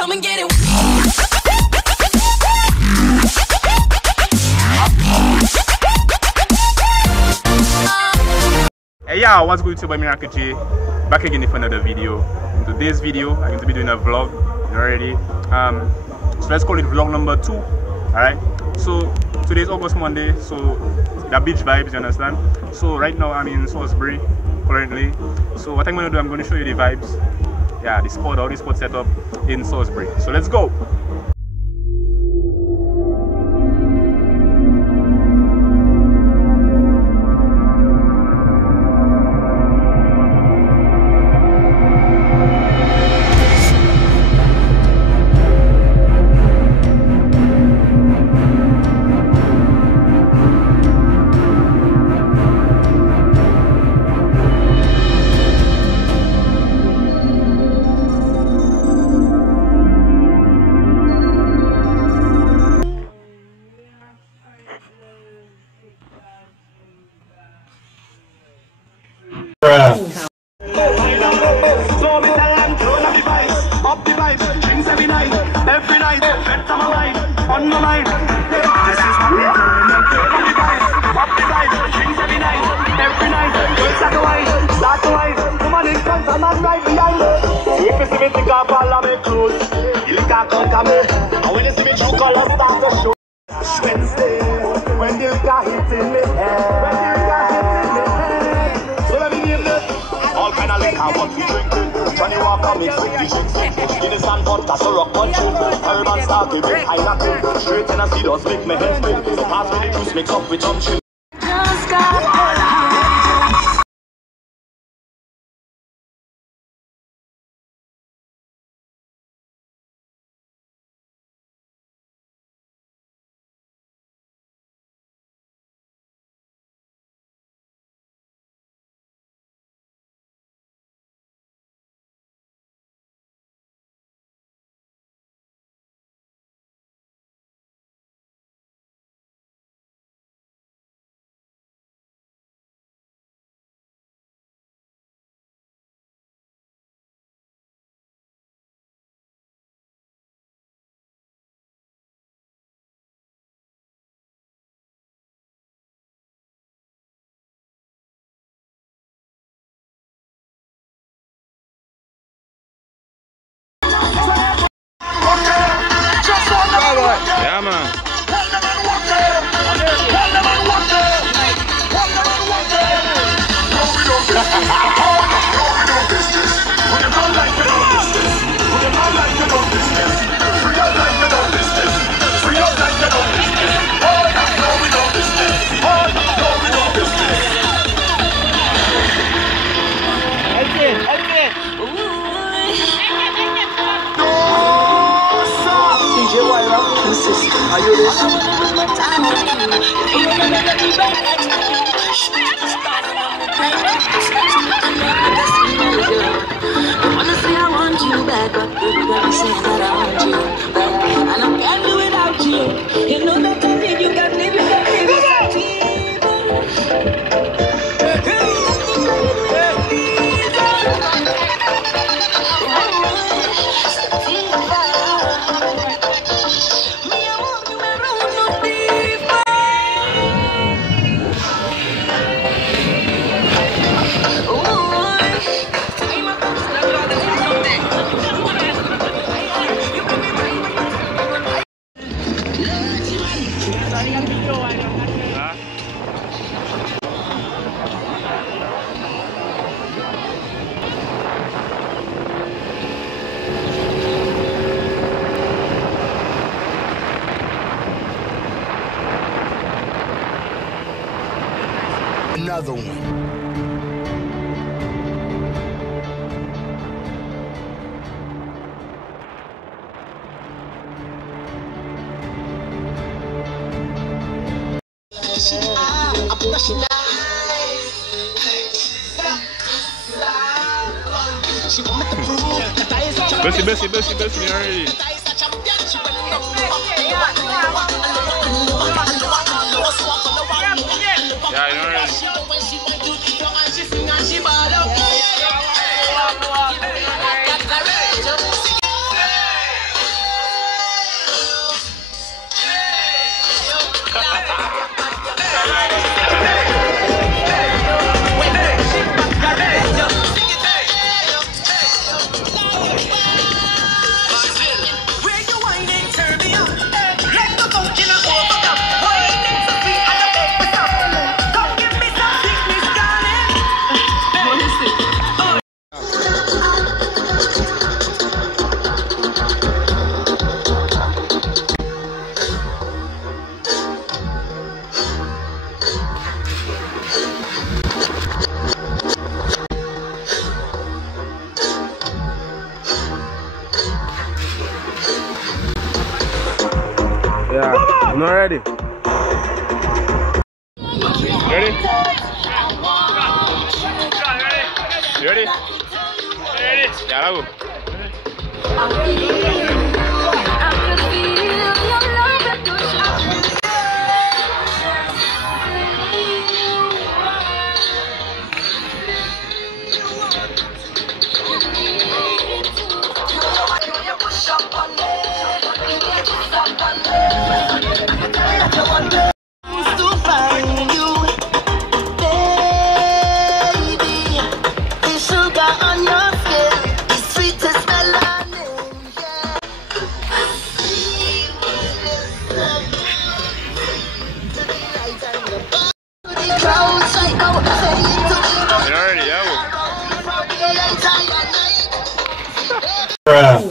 Come and get it. Hey y'all, what's good? It's your boy Miracle J, back again for another video. In today's video, I'm going to be doing a vlog already. So let's call it vlog number 2. Alright, so today's August Monday, so the beach vibes, you understand? So right now I'm in Salisbury currently. So what I'm going to do, I'm going to show you the vibes, yeah, the spot, all the spot setup in Salisbury. So let's go. All kind of liquor, what we drinking. Johnny Walker mix with the drinks. Guinness and vodka, so rock country. Urban star, give me high nothing. Straight in a seed, us make me head spin. So pass me the juice, mix up with some chill. Yeah, man. Are you this? Honestly, I want you back, but baby, got me saying that I want you back, and I can't do without you. You know that I need you, got me, you got me. Another one. Bessie already. Yeah, I know already. Not ready. Ready? You ready? Ready? Yeah, I'll go. Bruh.